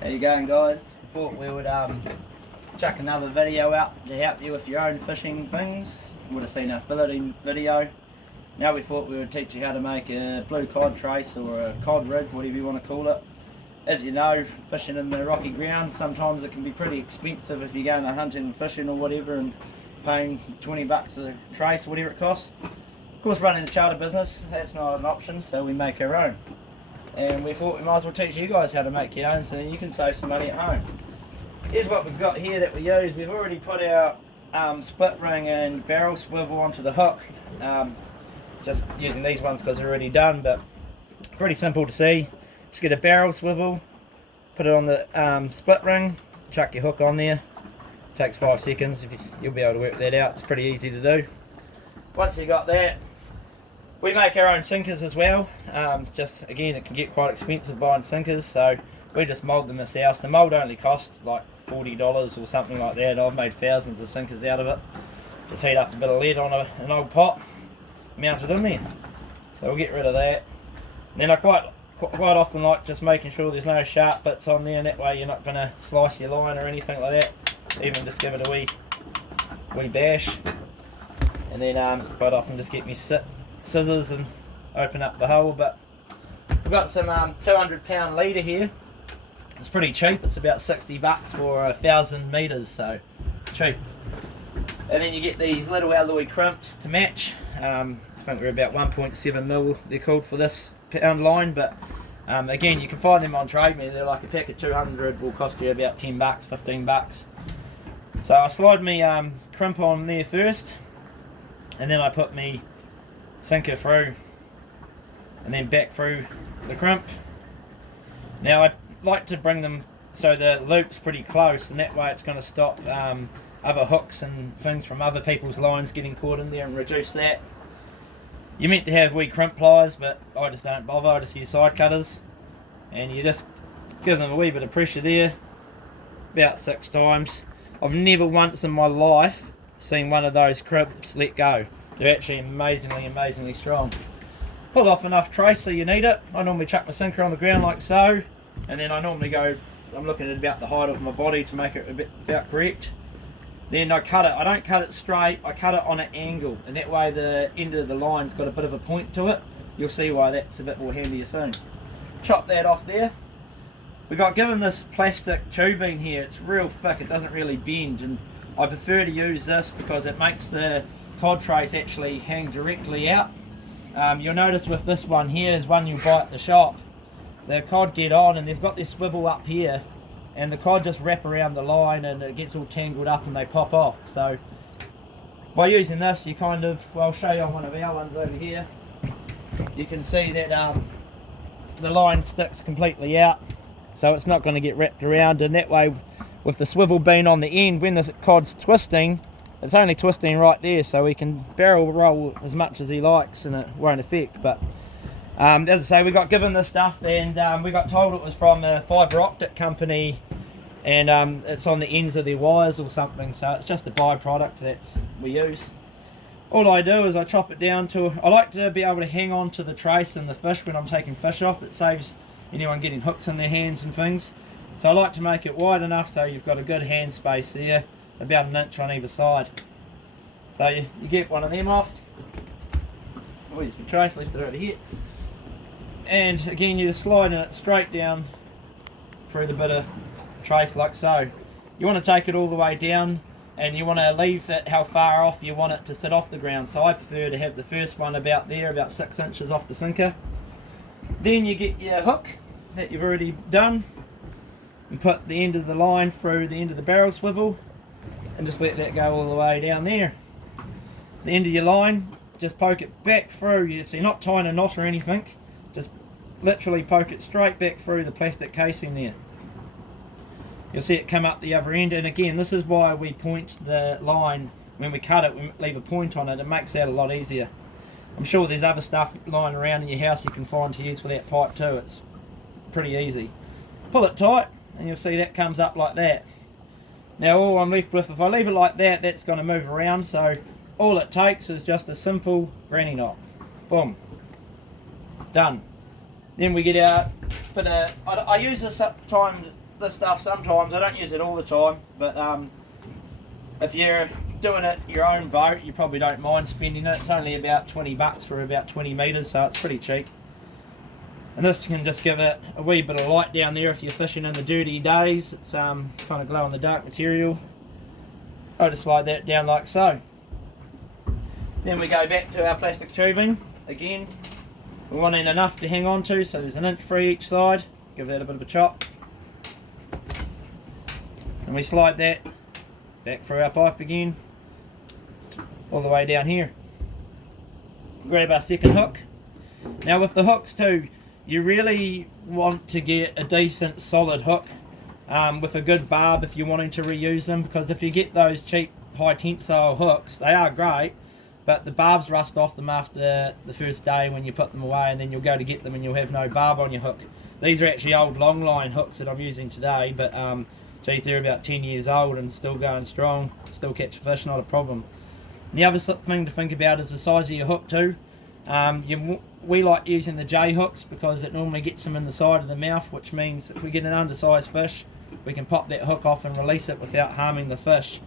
How you going, guys? Thought we would chuck another video out to help you with your own fishing things. You would have seen our filleting video. Now we thought we would teach you how to make a blue cod trace or a cod rig, whatever you want to call it. As you know, fishing in the rocky grounds, sometimes it can be pretty expensive if you're going to hunting and fishing or whatever and paying 20 bucks a trace, whatever it costs. Of course, running the charter business, that's not an option, so we make our own. And we thought we might as well teach you guys how to make your own so you can save some money at home. Here's what we've got here that we use. We've already put our split ring and barrel swivel onto the hook. Just using these ones because they're already done, but pretty simple to see. Just get a barrel swivel, put it on the split ring, chuck your hook on there. Takes 5 seconds, you'll be able to work that out. It's pretty easy to do. Once you got that, we make our own sinkers as well. Just again, it can get quite expensive buying sinkers, so we just mould them ourselves. The mould only cost like $40 or something like that. I've made thousands of sinkers out of it. Just heat up a bit of lead on an old pot, mount it in there. So we'll get rid of that. And then I quite often like just making sure there's no sharp bits on there, and that way you're not going to slice your line or anything like that. Even just give it a wee bash. And then quite often just get me scissors and open up the hole. But we've got some 200-pound leader here. It's pretty cheap. It's about 60 bucks for 1,000 meters, so cheap. And then you get these little alloy crimps to match. I think they're about 1.7 mil. They're called for this pound line, but again, you can find them on Trade Me. They're like a pack of 200 will cost you about 10 bucks, 15 bucks. So I slide me crimp on there first, and then I put me sinker through, and then back through the crimp. Now I like to bring them so the loop's pretty close, and that way it's going to stop other hooks and things from other people's lines getting caught in there and reduce that. You're meant to have wee crimp pliers, but I just don't bother. I just use side cutters, and you just give them a wee bit of pressure there, about 6 times. I've never once in my life seen one of those crimps let go. They're actually amazingly strong. Pull off enough trace so you need it. I normally chuck my sinker on the ground like so, and then I normally go, I'm looking at about the height of my body to make it about correct. Then I cut it. I don't cut it straight, I cut it on an angle, and that way the end of the line's got a bit of a point to it. You'll see why that's a bit more handier soon. Chop that off there. We got given this plastic tubing here. It's real thick, it doesn't really bend, and I prefer to use this because it makes the cod trace actually hang directly out. You'll notice with this one here is one you buy at the shop. The cod get on and they've got this swivel up here, and the cod just wrap around the line and it gets all tangled up and they pop off. So by using this, you kind of, well, I'll show you on one of our ones over here. You can see that the line sticks completely out, so it's not going to get wrapped around, and that way with the swivel being on the end, when the cod's twisting, it's only twisting right there, so he can barrel roll as much as he likes and it won't affect. But as I say, we got given this stuff, and we got told it was from a fibre optic company, and it's on the ends of their wires or something, so it's just a byproduct that we use. All I do is I chop it down to, I like to be able to hang on to the trace and the fish when I'm taking fish off. It saves anyone getting hooks in their hands and things. So I like to make it wide enough so you've got a good hand space there, about 1 inch on either side. So you get one of them off. Oh, there's my trace, left it over here. And again, you're sliding it straight down through the bit of trace like so. You want to take it all the way down, and you want to leave it how far off you want it to sit off the ground. So I prefer to have the first one about there, about 6 inches off the sinker. Then you get your hook that you've already done and put the end of the line through the end of the barrel swivel and just let that go all the way down there. The end of your line, just poke it back through, so you're not tying a knot or anything, just literally poke it straight back through the plastic casing there. You'll see it come up the other end, and again, this is why we point the line when we cut it. We leave a point on it. It makes that a lot easier. I'm sure there's other stuff lying around in your house you can find to use for that pipe too. It's pretty easy. Pull it tight and you'll see that comes up like that. Now all I'm left with, if I leave it like that, that's going to move around, so all it takes is just a simple granny knot. Boom. Done. Then we get out, but I use this this stuff sometimes. I don't use it all the time, but if you're doing it your own boat, you probably don't mind spending it. It's only about 20 bucks for about 20 metres, so it's pretty cheap. And this can just give it a wee bit of light down there if you're fishing in the dirty days. It's kind of glow in the dark material. I'll just slide that down like so. Then we go back to our plastic tubing. Again, we want in enough to hang on to, so there's an inch free each side. Give that a bit of a chop. And we slide that back through our pipe again, all the way down here. Grab our second hook. Now with the hooks too, you really want to get a decent solid hook with a good barb if you're wanting to reuse them, because if you get those cheap high tensile hooks, they are great, but the barbs rust off them after the first day when you put them away, and then you'll go to get them and you'll have no barb on your hook. These are actually old long line hooks that I'm using today, but geez, they're about 10 years old and still going strong, still catch a fish, not a problem. And the other thing to think about is the size of your hook too. We like using the J hooks because it normally gets them in the side of the mouth, which means if we get an undersized fish, we can pop that hook off and release it without harming the fish.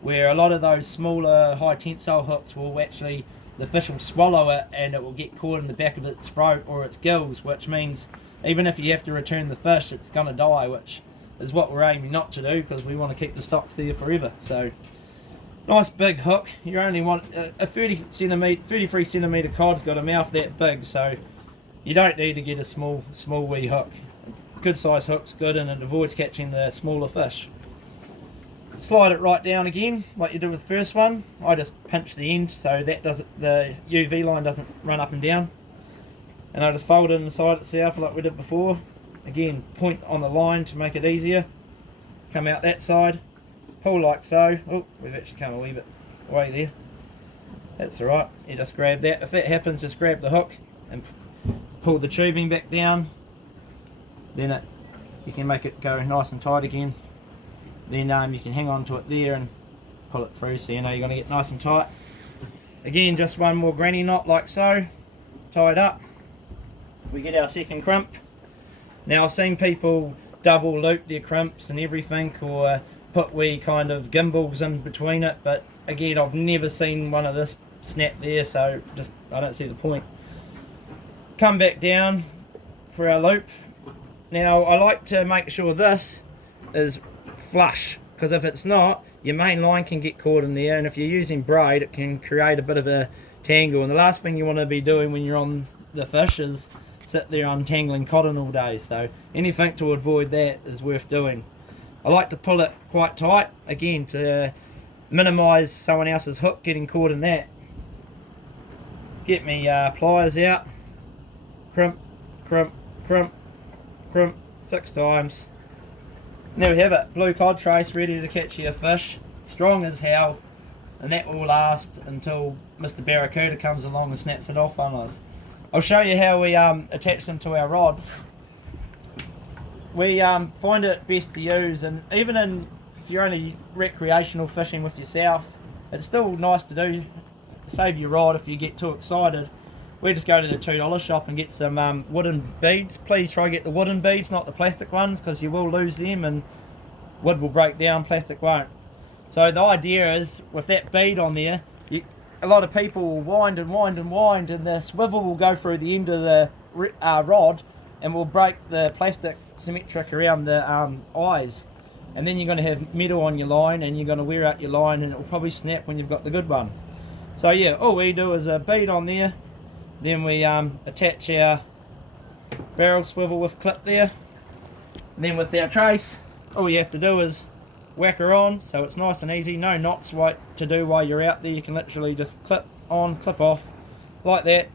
Where a lot of those smaller high tensile hooks will actually, the fish will swallow it and it will get caught in the back of its throat or its gills, which means even if you have to return the fish, it's going to die, which is what we're aiming not to do because we want to keep the stocks there forever. So nice big hook. You only want a 33 centimetre cod's got a mouth that big, so you don't need to get a small wee hook. Good size hook's good, and it avoids catching the smaller fish. Slide it right down again like you did with the first one. I just pinch the end so that the UV line doesn't run up and down, and I just fold it inside itself like we did before. Again, point on the line to make it easier. Come out that side, pull like so. Oh, we've actually come a wee bit away there. That's alright, you just grab that. If that happens, just grab the hook and pull the tubing back down. Then you can make it go nice and tight again. Then you can hang on to it there and pull it through, so you know you're going to get nice and tight. Again, just one more granny knot like so, tie it up. We get our second crimp. Now I've seen people double loop their crimps and everything, or put wee kind of gimbals in between it, but again I've never seen one of this snap there, so just I don't see the point. Come back down for our loop. Now I like to make sure this is flush, because if it's not, your main line can get caught in there, and if you're using braid it can create a bit of a tangle, and the last thing you want to be doing when you're on the fish is sit there untangling cotton all day, so anything to avoid that is worth doing. I like to pull it quite tight, again to minimise someone else's hook getting caught in that. Get me pliers out, crimp, crimp, crimp, crimp 6 times. And there we have it, blue cod trace ready to catch your fish, strong as hell, and that will last until Mr. Barracuda comes along and snaps it off on us. I'll show you how we attach them to our rods. We find it best to use, and even if you're only recreational fishing with yourself, it's still nice to do. Save your rod if you get too excited. We just go to the $2 shop and get some wooden beads. Please try to get the wooden beads, not the plastic ones, because you will lose them and wood will break down, plastic won't. So the idea is, with that bead on there, a lot of people will wind and wind and wind, and the swivel will go through the end of the rod and will break the plastic symmetric around the eyes, and then you're going to have metal on your line and you're going to wear out your line, and it will probably snap when you've got the good one. So yeah, all we do is a bead on there, then we attach our barrel swivel with clip there, and then with our trace all you have to do is whack her on, so it's nice and easy, no knots to do while you're out there. You can literally just clip on, clip off like that.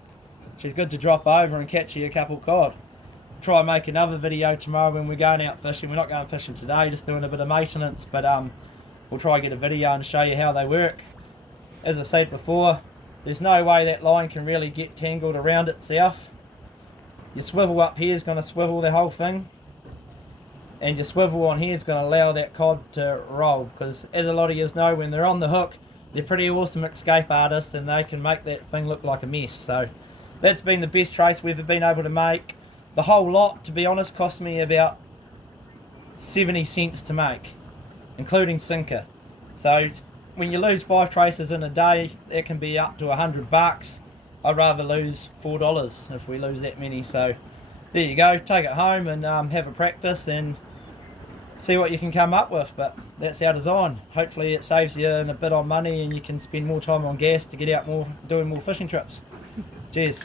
She's good to drop over and catch you a couple cod. Try and make another video tomorrow when we're going out fishing. We're not going fishing today, just doing a bit of maintenance, but we'll try and get a video and show you how they work. As I said before, there's no way that line can really get tangled around itself. Your swivel up here is going to swivel the whole thing, and your swivel on here is going to allow that cod to roll, because as a lot of you know, when they're on the hook, they're pretty awesome escape artists and they can make that thing look like a mess. So that's been the best trace we've been able to make. The whole lot, to be honest, cost me about 70 cents to make, including sinker. So when you lose 5 traces in a day, it can be up to $100. I'd rather lose $4 if we lose that many. So there you go, take it home and have a practice and see what you can come up with. But that's our design. Hopefully it saves you a bit on money and you can spend more time on gas to get out more, doing more fishing trips. Cheers.